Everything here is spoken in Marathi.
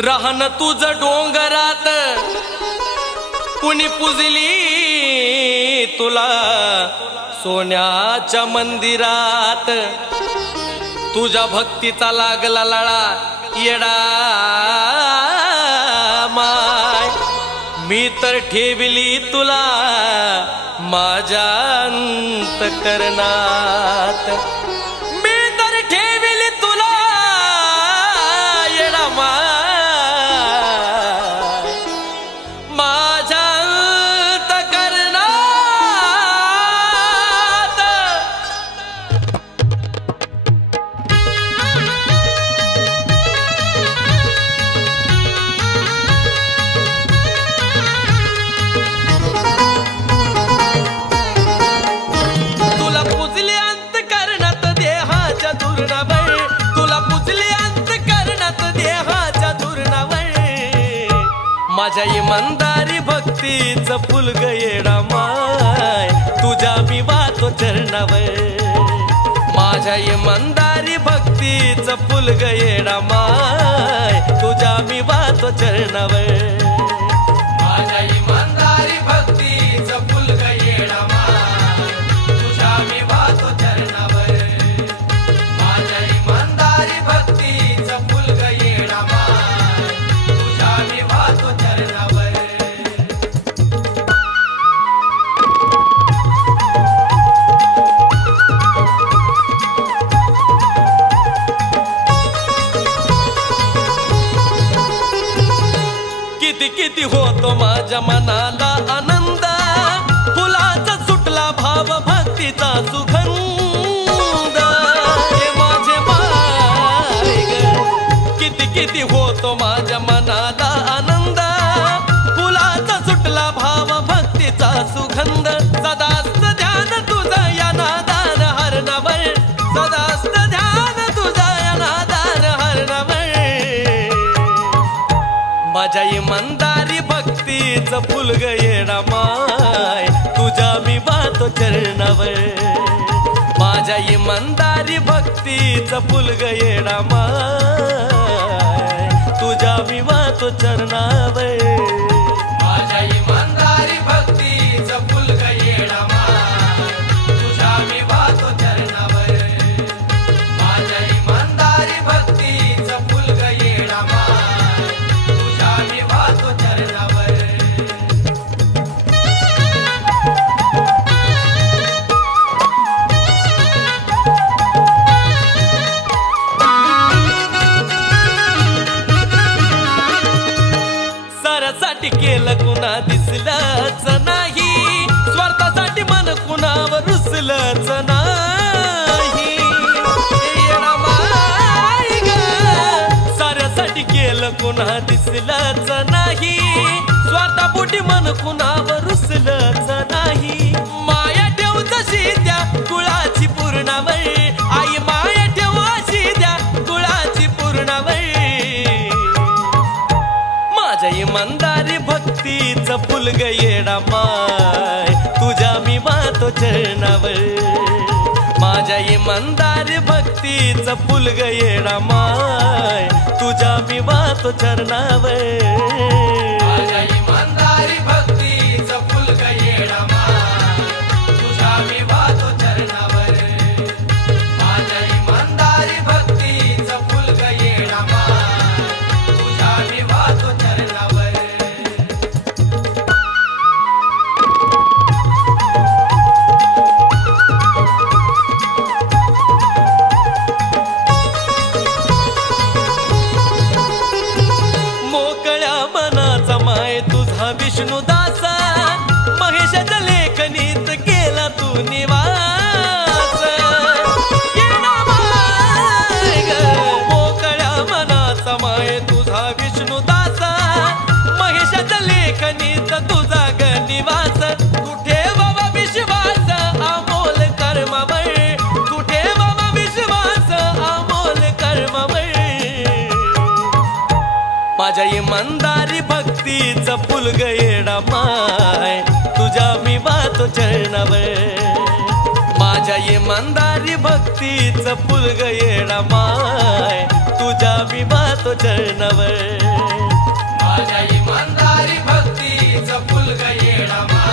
राहन तुझ डोंगरात. कुणी पुजली तुला सोन्याच्या मंदिरात? तुझ्या भक्तीचा लागला लळा येडा माय. मी तर ठेवली तुला माझ्या अंतकरणात. माझ्या इमानदारी भक्तीच फुल येडा माय. तुझ्या मी वाचो चरणावर. माझ्या इमानदारी भक्तीच फुल येडा माय. तुझ्या मी वाचो चरणावर. माझ्या किती होतो माझ्या मनाला आनंद? फुलाचा सुटला भाव भक्तीचा सुगंध. सदास्त ध्यान तुझा या नादान हरणावर. सदास्त ध्यान तुझा या नादान हरणावर. माझ्या इमानदारी भक्तीच फुल येडा माय. तुझ्या मी वाहतो चरणावर. माझ्या इमानदारी भक्तीच फुल येडा माय. तुझ्या तो वातो सारासाठी केलं कुणा दिसलंच नाही. स्वार्थासाठी मन कुणावर रुसलंच नाही. साऱ्यासाठी केलं कुणा दिसलंच नाही. स्वार्थापोटी मन कुणावर मंदारी भक्तीच फुल येडा माय. तुझ्या मी वाहतो चरणावर. माझ्या इमानदारी भक्तीच फुल येडा माय. तुझ्या मी वाहतो चरणावर. माझ्या इमानदारी विष्णुदास महेशाच्या लेखनीत केला तू निवास. येणा ग. मोकळ्या मनाचा माय तुझा विष्णुदास महेशाच्या लेखनीत तुझा ग निवास. कुठे बाबा विश्वास अमोल कर्मवळ? कुठे बाबा विश्वास अमोल कर्मवळ? माझ्या तुझीच पुलग येडा माय. तुझा मी वाहतो चरणावर. माझ्या इमानदारी भक्तीच पुलग येडा माय. तुझा मी वाहतो चरणावर. माझ्या इमानदारी भक्तीच पुलग येडा माय.